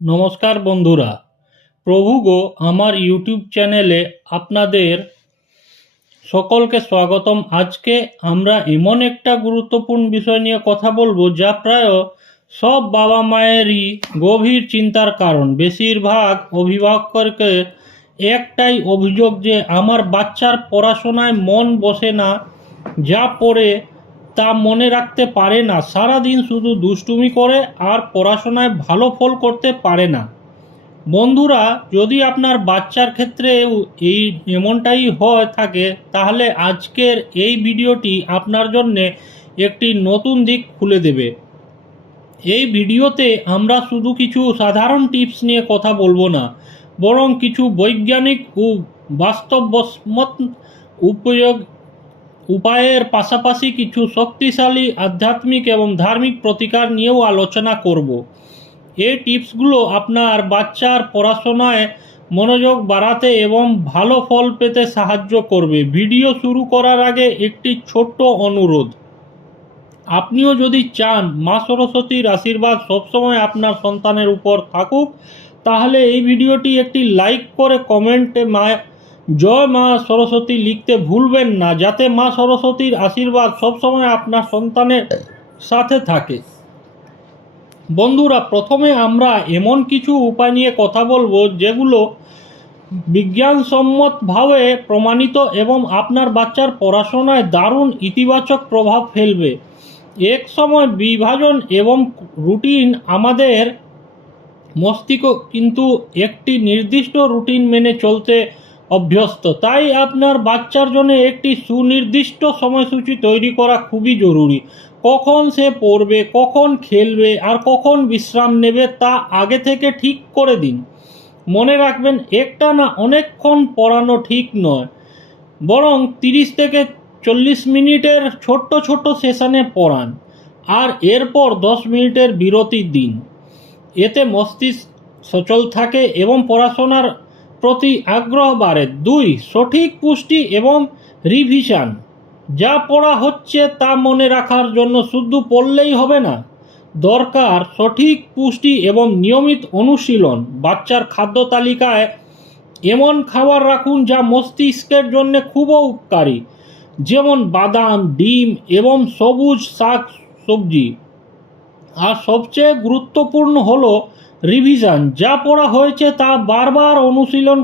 নমস্কার বন্ধুরা। প্রভু গো, আমার ইউটিউব চ্যানেলে আপনাদের সকলকে স্বাগতম। আজকে আমরা এমন একটা গুরুত্বপূর্ণ বিষয় নিয়ে কথা বলব, যা প্রায় সব বাবা মায়েরই গভীর চিন্তার কারণ। বেশিরভাগ অভিভাবককে একটাই অভিযোগ যে, আমার বাচ্চার পড়াশোনায় মন বসে না, যা পড়ে তা মনে রাখতে পারে না। সারাদিন শুধু দুষ্টুমি করে আর পড়াশোনায় ভালো ফল করতে পারে না। বন্ধুরা, যদি আপনার বাচ্চার ক্ষেত্রে এই এমনটাই হয় থাকে, তাহলে আজকের এই ভিডিওটি আপনার জন্য একটি নতুন দিক খুলে দেবে। এই ভিডিওতে আমরা শুধু কিছু সাধারণ টিপস নিয়ে কথা বলব না, বরং কিছু বৈজ্ঞানিক ও বাস্তবসম্মত উপয়োগ উপায়ের পাশাপাশি কিছু শক্তিশালী আধ্যাত্মিক এবং ধার্মিক প্রতিকার নিয়েও আলোচনা করব। এই টিপসগুলো আপনার বাচ্চার পড়াশোনায় মনোযোগ বাড়াতে এবং ভালো ফল পেতে সাহায্য করবে। ভিডিও শুরু করার আগে একটি ছোট্ট অনুরোধ। আপনিও যদি চান মা সরস্বতীর আশীর্বাদ সবসময় আপনার সন্তানের উপর থাকুক, তাহলে এই ভিডিওটি একটি লাইক করে কমেন্টে মা জয় মা সরস্বতী লিখতে ভুলবেন না, যাতে মা সরস্বতীর আশীর্বাদ সবসময় আপনার সন্তানের সাথে থাকে। বন্ধুরা, প্রথমে আমরা এমন কিছু উপায় নিয়ে কথা বলব যেগুলো বিজ্ঞানসম্মতভাবে প্রমাণিত এবং আপনার বাচ্চার পড়াশোনায় দারুণ ইতিবাচক প্রভাব ফেলবে। এক সময় বিভাজন এবং রুটিন আমাদের মস্তিষ্ক কিন্তু একটি নির্দিষ্ট রুটিন মেনে চলতে অভ্যস্ত। তাই আপনার বাচ্চার জন্য একটি সুনির্দিষ্ট সময়সূচি তৈরি করা খুবই জরুরি। কখন সে পড়বে, কখন খেলবে, আর কখন বিশ্রাম নেবে তা আগে থেকে ঠিক করে দিন। মনে রাখবেন, একটা না অনেকক্ষণ পড়ানো ঠিক নয়। বরং তিরিশ থেকে চল্লিশ মিনিটের ছোট্ট ছোট্ট সেশনে পড়ান, আর এরপর দশ মিনিটের বিরতি দিন। এতে মস্তিষ্ক সচল থাকে এবং পড়াশোনার প্রতি আগ্রহ বাড়ে দুই সঠিক পুষ্টি এবং রিভিশন। যা পড়া হচ্ছে তা মনে রাখার জন্য শুধু পড়লেই হবে না। দরকার সঠিক পুষ্টি এবং নিয়মিত অনুশীলন। বাচ্চার খাদ্য তালিকায় এমন খাবার রাখুন যা মস্তিষ্কের জন্য খুব উপকারী। যেমন বাদাম, ডিম এবং সবুজ শাক সবজি। আর সবচেয়ে গুরুত্বপূর্ণ হলো রিভিশন যা পড়া হয়েছে তা বারবার অনুশীলন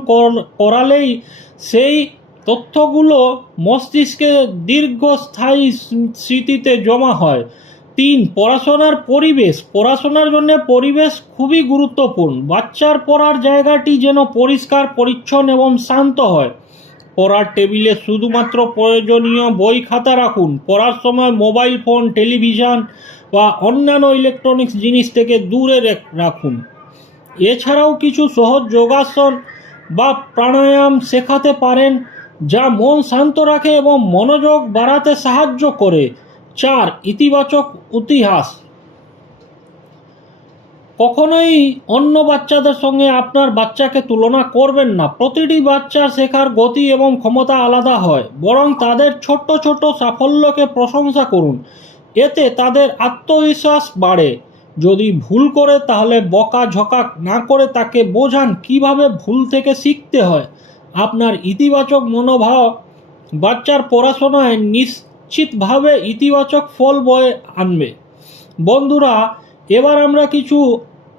করালেই সেই তথ্যগুলো মস্তিষ্কে দীর্ঘস্থায়ী স্মৃতিতে জমা হয়। তিন, পড়াশোনার পরিবেশ। পড়াশোনার জন্য পরিবেশ খুবই গুরুত্বপূর্ণ। বাচ্চার পড়ার জায়গাটি যেন পরিষ্কার, পরিচ্ছন্ন এবং শান্ত হয়। পড়ার টেবিলে শুধুমাত্র প্রয়োজনীয় বই খাতা রাখুন। পড়ার সময় মোবাইল ফোন, টেলিভিশন বা অন্যান্য ইলেকট্রনিক্স জিনিস থেকে দূরে রাখুন। এছাড়াও কিছু সহজ যোগাসন বা প্রাণায়াম শেখাতে পারেন, যা মন শান্ত রাখে এবং মনোযোগ বাড়াতে সাহায্য করে। চার, ইতিবাচক ইতিহাস। কখনোই অন্য বাচ্চাদের সঙ্গে আপনার বাচ্চাকে তুলনা করবেন না। প্রতিটি বাচ্চার শেখার গতি এবং ক্ষমতা আলাদা হয়, বরং তাদের ছোট্ট ছোট্ট সাফল্যকে প্রশংসা করুন। এতে তাদের আত্মবিশ্বাস বাড়ে। যদি ভুল করে, তাহলে বকা ঝকা না করে তাকে বোঝান কীভাবে ভুল থেকে শিখতে হয়। আপনার ইতিবাচক মনোভাব বাচ্চার পড়াশোনায় নিশ্চিতভাবে ইতিবাচক ফল বয়ে আনবে। বন্ধুরা, এবার আমরা কিছু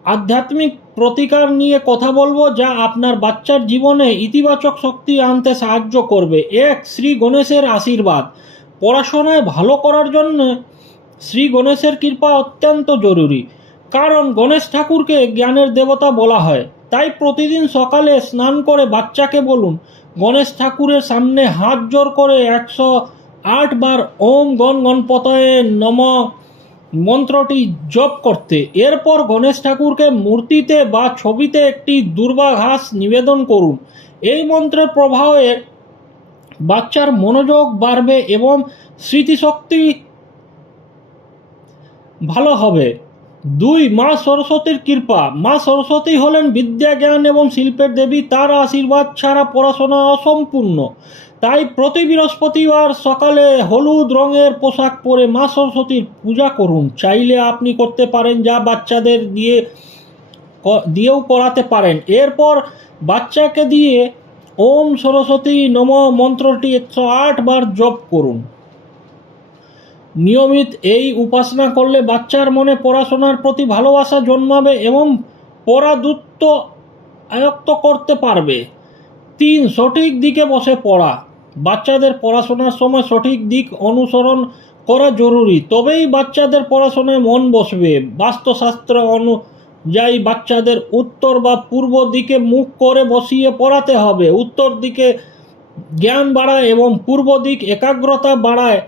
আধ্যাত্মিক প্রতিকার নিয়ে কথা বলব যা আপনার বাচ্চার জীবনে ইতিবাচক শক্তি আনতে সাহায্য করবে। এক, শ্রী গণেশের আশীর্বাদ। পড়াশোনায় ভালো করার জন্য শ্রী গণেশের কৃপা অত্যন্ত জরুরি। কারণ গণেশ ঠাকুরকে জ্ঞানের দেবতা বলা হয়। তাই প্রতিদিন সকালে স্নান করে বাচ্চাকে বলুন, গণেশ ঠাকুরের সামনে হাত জোর করে একশো আট বার ওম গণ গণপতয়ে নম মন্ত্রটি জপ করতে। এরপর গণেশ ঠাকুরকে মূর্তিতে বা ছবিতে একটি দুর্বাঘাস নিবেদন করুন। এই মন্ত্রের প্রভাবে বাচ্চার মনোযোগ বাড়বে এবং স্মৃতিশক্তি ভালো হবে। দুই, মা সরস্বতীর কৃপা। মা সরস্বতী হলেন বিদ্যা জ্ঞান এবং শিল্পের দেবী। তার আশীর্বাদ ছাড়া পড়াশোনা অসম্পূর্ণ। তাই প্রতি বৃহস্পতিবার সকালে হলুদ রঙের পোশাক পরে মা সরস্বতীর পূজা করুন। চাইলে আপনি করতে পারেন যা বাচ্চাদের দিয়ে দিয়েও করাতে পারেন। এরপর বাচ্চাকে দিয়ে ওম সরস্বতী নম মন্ত্রটি একশো আট বার জপ করুন। নিয়মিত এই উপাসনা করলে বাচ্চার মনে পড়াশোনার প্রতি ভালোবাসা জন্মাবে এবং পরাদুত্ত আয়ত্ত করতে পারবে। তিন, সঠিক দিকে বসে পড়া। বাচ্চাদের পড়াশোনার সময় সঠিক দিক অনুসরণ করা জরুরি। তবেই বাচ্চাদের পড়াশোনায় মন বসবে। বাস্তুশাস্ত্র অনুযায়ী বাচ্চাদের উত্তর বা পূর্ব দিকে মুখ করে বসিয়ে পড়াতে হবে। উত্তর দিকে জ্ঞান বাড়ায় এবং পূর্ব দিক একাগ্রতা বাড়ায়।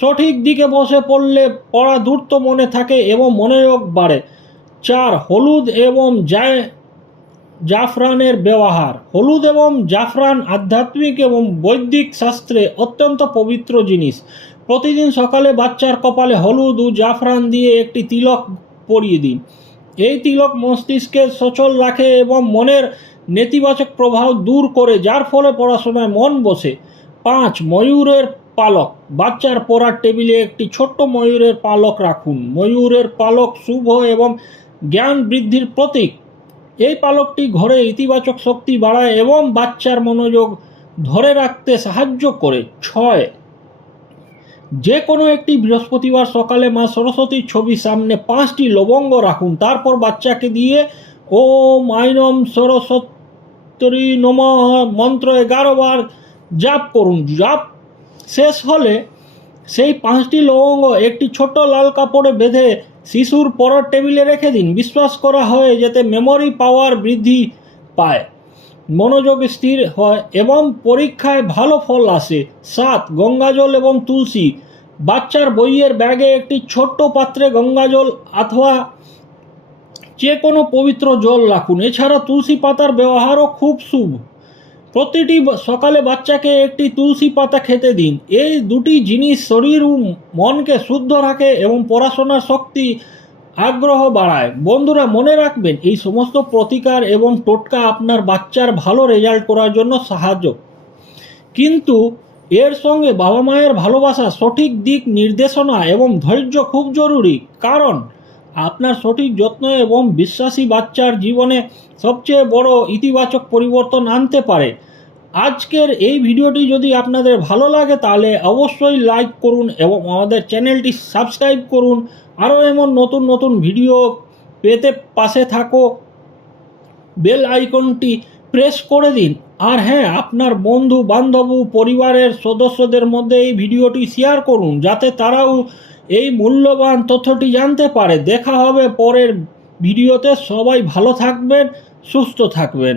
সঠিক দিকে বসে পড়লে পড়া দূরত্ব মনে থাকে এবং মনোযোগ বাড়ে। চার, হলুদ এবং জায়, জাফরানের ব্যবহার। হলুদ এবং জাফরান আধ্যাত্মিক এবং বৈদিক শাস্ত্রে অত্যন্ত পবিত্র জিনিস। প্রতিদিন সকালে বাচ্চার কপালে হলুদ ও জাফরান দিয়ে একটি তিলক পরিয়ে দিন। এই তিলক মস্তিষ্কে সচল রাখে এবং মনের নেতিবাচক প্রভাব দূর করে, যার ফলে পড়াশোনায় মন বসে। পাঁচ, ময়ূরের পালক। বাচ্চার পড়ার টেবিলে একটি ছোট্ট ময়ূরের পালক রাখুন। ময়ূরের পালক শুভ এবং জ্ঞান বৃদ্ধির প্রতীক। এই পালকটি ঘরে ইতিবাচক শক্তি বাড়ায় এবং বাচ্চার মনোযোগ ধরে রাখতে সাহায্য করে। ছয়। যে কোনো একটি বৃহস্পতিবার সকালে মা সরস্বতীর ছবির সামনে পাঁচটি লবঙ্গ রাখুন। তারপর বাচ্চাকে দিয়ে ওম আইনম সরস্বতী নম মন্ত্র এগারো বার জাপ করুন। জাপ শেষ হলে সেই পাঁচটি লবঙ্গ একটি ছোট লাল কাপড়ে বেঁধে শিশুর পড়ার টেবিলে রেখে দিন। বিশ্বাস করা হয় যাতে মেমরি পাওয়ার বৃদ্ধি পায়। মনোযোগ স্থির হয় এবং পরীক্ষায় ভালো ফল আসে। সাত, গঙ্গাজল এবং তুলসী। বাচ্চার বইয়ের ব্যাগে একটি ছোট্ট পাত্রে গঙ্গাজল অথবা যে কোনো পবিত্র জল রাখুন। এছাড়া তুলসী পাতার ব্যবহারও খুব শুভ। প্রতিটি সকালে বাচ্চাকে একটি তুলসী পাতা খেতে দিন। এই দুটি জিনিস শরীর ও মনকে শুদ্ধ রাখে এবং পড়াশোনার শক্তি, আগ্রহ বাড়ায়। বন্ধুরা, মনে রাখবেন, এই সমস্ত প্রতিকার এবং টোটকা আপনার বাচ্চার ভালো রেজাল্ট করার জন্য সাহায্য। কিন্তু এর সঙ্গে বাবা মায়ের ভালোবাসা সঠিক দিক নির্দেশনা এবং ধৈর্য খুব জরুরি। কারণ, আপনার সঠিক যত্ন এবং বিশ্বাসী বাচ্চার জীবনে সবচেয়ে বড় ইতিবাচক পরিবর্তন আনতে পারে। আজকের এই ভিডিওটি যদি আপনাদের ভালো লাগে, তাহলে অবশ্যই লাইক করুন এবং আমাদের চ্যানেলটি সাবস্ক্রাইব করুন। আরও এমন নতুন নতুন ভিডিও পেতে পাশে থাকো। বেল আইকনটি প্রেস করে দিন। আর হ্যাঁ আপনার বন্ধু, বান্ধব, পরিবারের সদস্যদের মধ্যে এই ভিডিওটি শেয়ার করুন, যাতে তারাও এই মূল্যবান তথ্যটি জানতে পারে। দেখা হবে পরের ভিডিওতে। সবাই ভালো থাকবেন, সুস্থ থাকবেন।